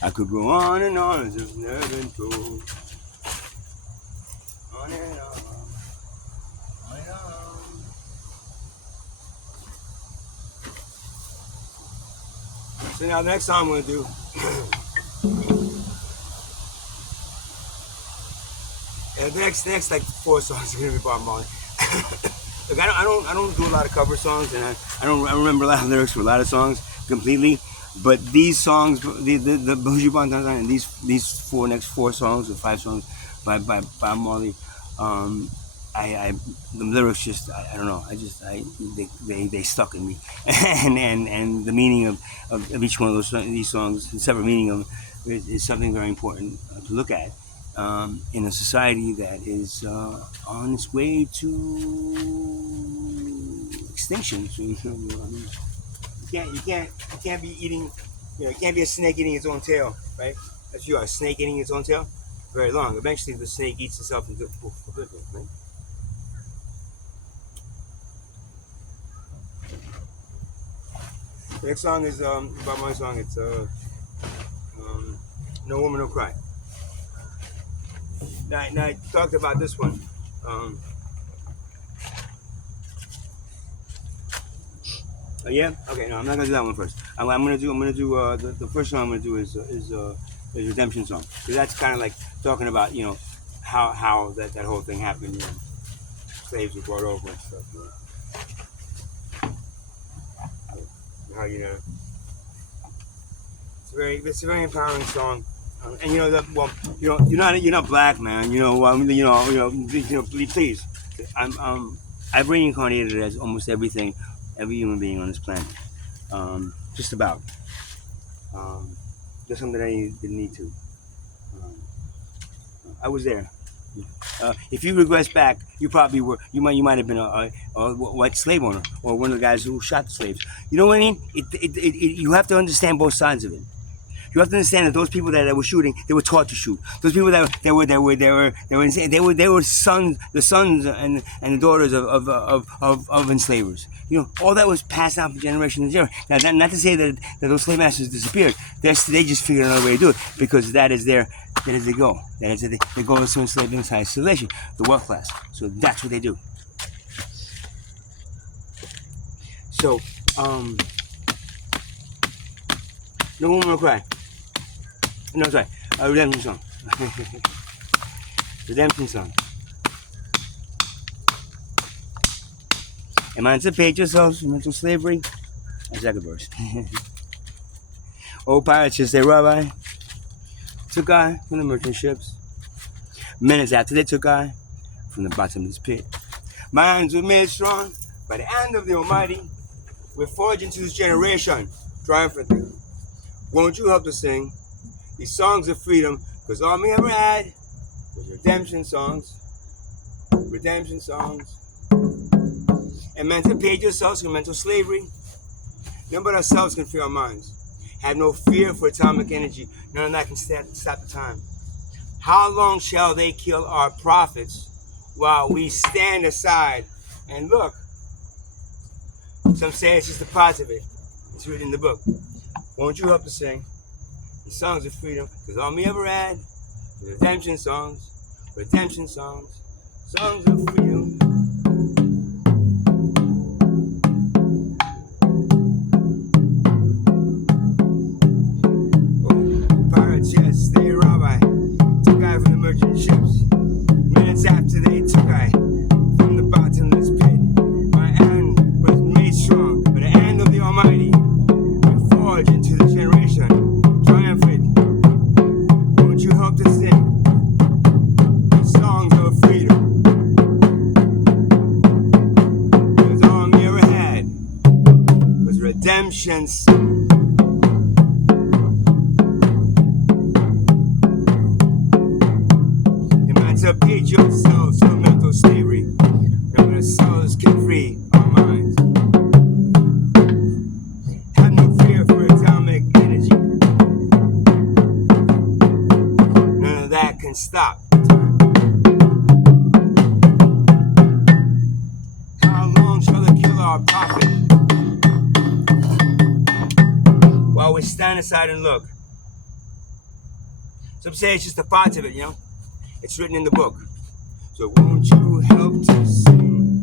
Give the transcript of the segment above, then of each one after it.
I could go on and on as if never been told. On and on, on and on. So now the next song I'm gonna do. The next like 4 songs are gonna be Bob Marley. Look, I don't do a lot of cover songs, and I remember a lot of lyrics for a lot of songs completely. But these songs, the Buju Banton, and these next 4 songs or 5 songs by Bob Marley, I the lyrics just I don't know, they stuck in me, and the meaning of each one of these songs, the separate meaning of is something very important to look at. In a society that is on its way to extinction. So, you can't be eating, you can't be a snake eating its own tail, right? If you are a snake eating its own tail, very long. Eventually, the snake eats itself into oblivion, right? The next song is about my song. It's No Woman No Cry. Now I talked about this one. Yeah. Okay. No, I'm not gonna do that one first. I'm gonna do the first song I'm gonna do is Redemption Song, because that's kind of like talking about how that whole thing happened. Slaves were brought over and stuff. How it's a very empowering song. And you're not black, man. Please. I've reincarnated as almost every human being on this planet. Just about. Just something I didn't need to. I was there. If you regress back, you probably were. You might have been a white slave owner or one of the guys who shot the slaves. You know what I mean? You have to understand both sides of it. You have to understand that those people that were shooting, they were taught to shoot. Those people they were sons, the sons and the daughters of enslavers. All that was passed down from generation to generation. Now, not to say that those slave masters disappeared. They just figured another way to do it, because that is their goal. That is their goal is to enslave the entire civilization, the wealth class. So that's what they do. So, No Woman Will Cry. No, sorry. Redemption Song. Redemption Song. Emancipate yourselves from mental slavery. That's second verse. Old pirates just say, Rabbi, took I from the merchant ships. Minutes after they took I from the bottomless pit. Minds were made strong by the hand of the Almighty. We're forged into this generation triumphantly. Won't you help to sing these songs of freedom? Because all we ever had was redemption songs. Redemption songs. Emancipate yourselves from mental slavery. None but ourselves can free our minds. Have no fear for atomic energy. None of that can stop the time. How long shall they kill our prophets while we stand aside and look? Some say it's just a part of it. It's written in the book. Won't you help us sing the songs of freedom? Because all we ever had was redemption songs, songs of freedom. Oh, pirates, yes, they rabbi, took I from the merchant ships. Minutes after they took I from the bottomless pit. My hand was made strong by the hand of the Almighty. Into the generation triumphant. Won't you help to sing songs of freedom? Because all we ever had was redemption. Emancipate yourselves from mental slavery. None of ourselves can free our minds. Can stop. How long shall they kill our prophet while we stand aside and look? Some say it's just a part of it, you know? It's written in the book. So won't you help to sing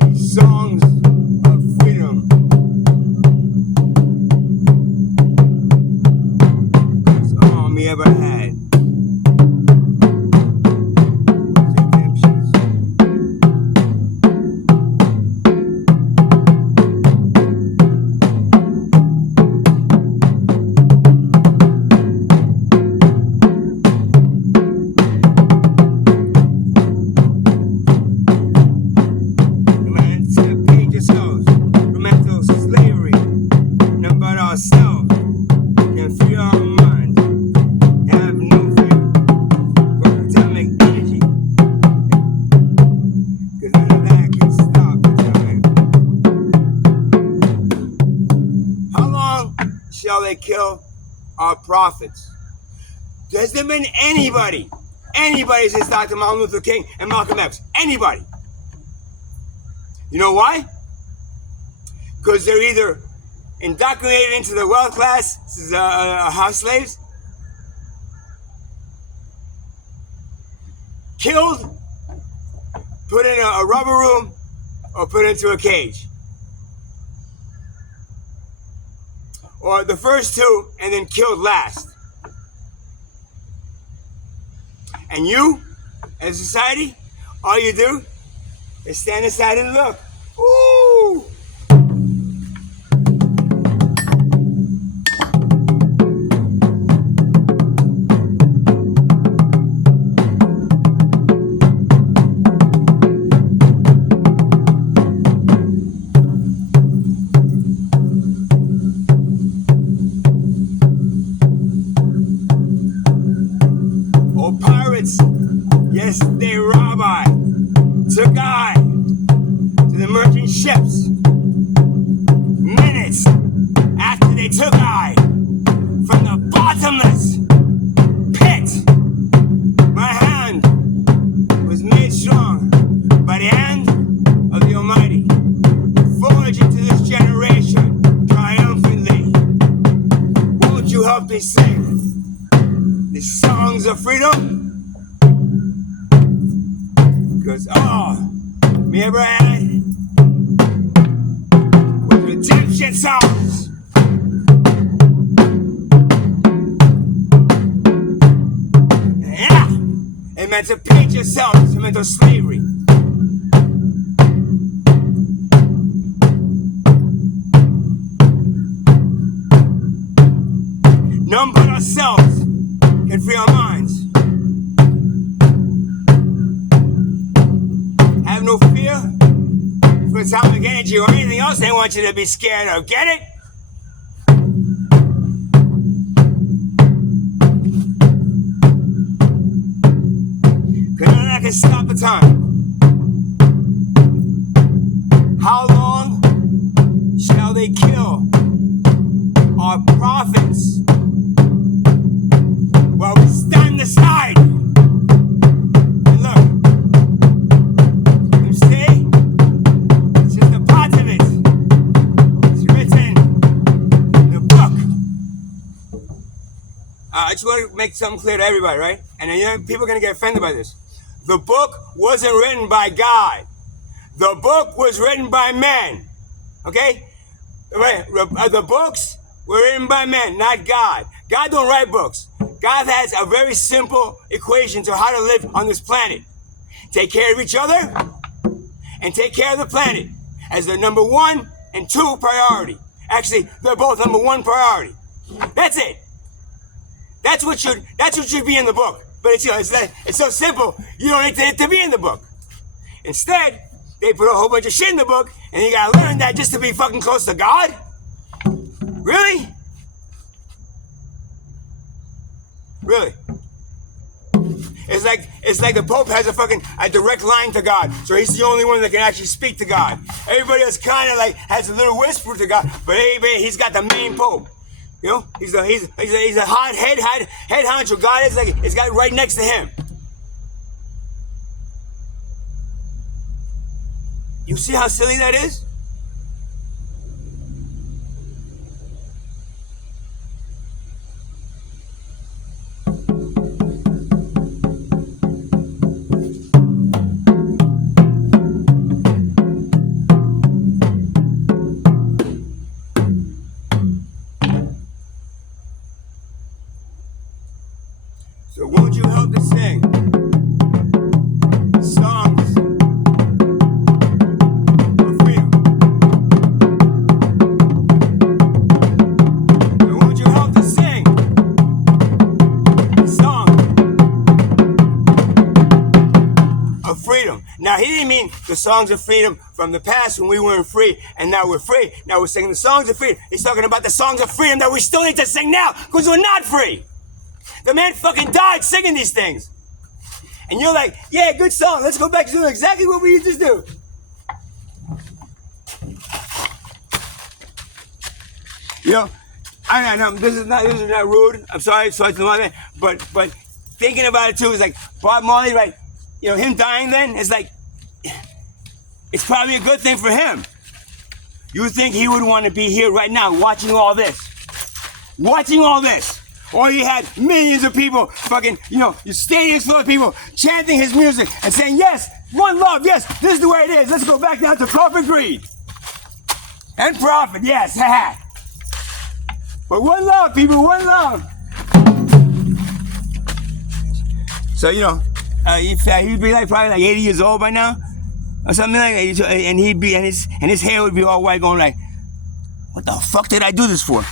these songs of freedom? 'Cause all me ever had was redemptions. Ourselves and free our minds. Have no fear for atomic energy, because none of that can stop the time. How long shall they kill our prophets? Has there been anybody since Dr. Martin Luther King and Malcolm X? Anybody? You know why? Because they're either indoctrinated into the wealth class, house slaves, killed, put in a rubber room, or put into a cage. Or the first two and then killed last. And you, as a society, all you do is stand aside and look. Ooh! Yes, they rob I, took I to the merchant ships. Minutes after they took I from the bottomless pit, my hand was made strong by the hand of the Almighty, forged into this generation triumphantly. Won't you help me sing these songs of freedom? Because all me ever had was redemption songs. Yeah, emancipate yourselves from mental slavery. None but ourselves can free our minds. Have no fear for atomic energy or anything else they want you to be scared of. Get it? Because none of that can stop the time. How long shall they kill our prophets while we stand aside? I just want to make something clear to everybody, right? And then people are going to get offended by this. The book wasn't written by God. The book was written by men. Okay? Right? The books were written by men, not God. God don't write books. God has a very simple equation to how to live on this planet. Take care of each other and take care of the planet as their number 1 and 2 priority. Actually, they're both number 1 priority. That's it. That's what should be in the book. But it's so simple, you don't need it to be in the book. Instead, they put a whole bunch of shit in the book, and you gotta learn that just to be fucking close to God? Really? Really? It's like the Pope has a direct line to God, so he's the only one that can actually speak to God. Everybody else kind of like has a little whisper to God, but he's got the main Pope. You know, he's a hot head honcho. God is like it's got right next to him. You see how silly that is? So won't you help to sing songs of freedom? So won't you help to sing songs of freedom? Now, he didn't mean the songs of freedom from the past when we weren't free and now we're free. Now we're singing the songs of freedom. He's talking about the songs of freedom that we still need to sing now because we're not free. The man fucking died singing these things. And you're like, yeah, good song. Let's go back to doing exactly what we used to do. You know, I know this is not rude. I'm sorry to the mother, but thinking about it too is like Bob Marley, right? You know, him dying then is like, it's probably a good thing for him. You would think he would want to be here right now watching all this. Watching all this. Or you had millions of people fucking, you know, your stadiums full of people chanting his music and saying, yes, one love, yes, this is the way it is. Let's go back down to profit, greed. And profit, yes, haha. But one love, people, one love. So, you know, he'd be like probably like 80 years old by now. Or something like that. And he'd be, and his hair would be all white going like, what the fuck did I do this for?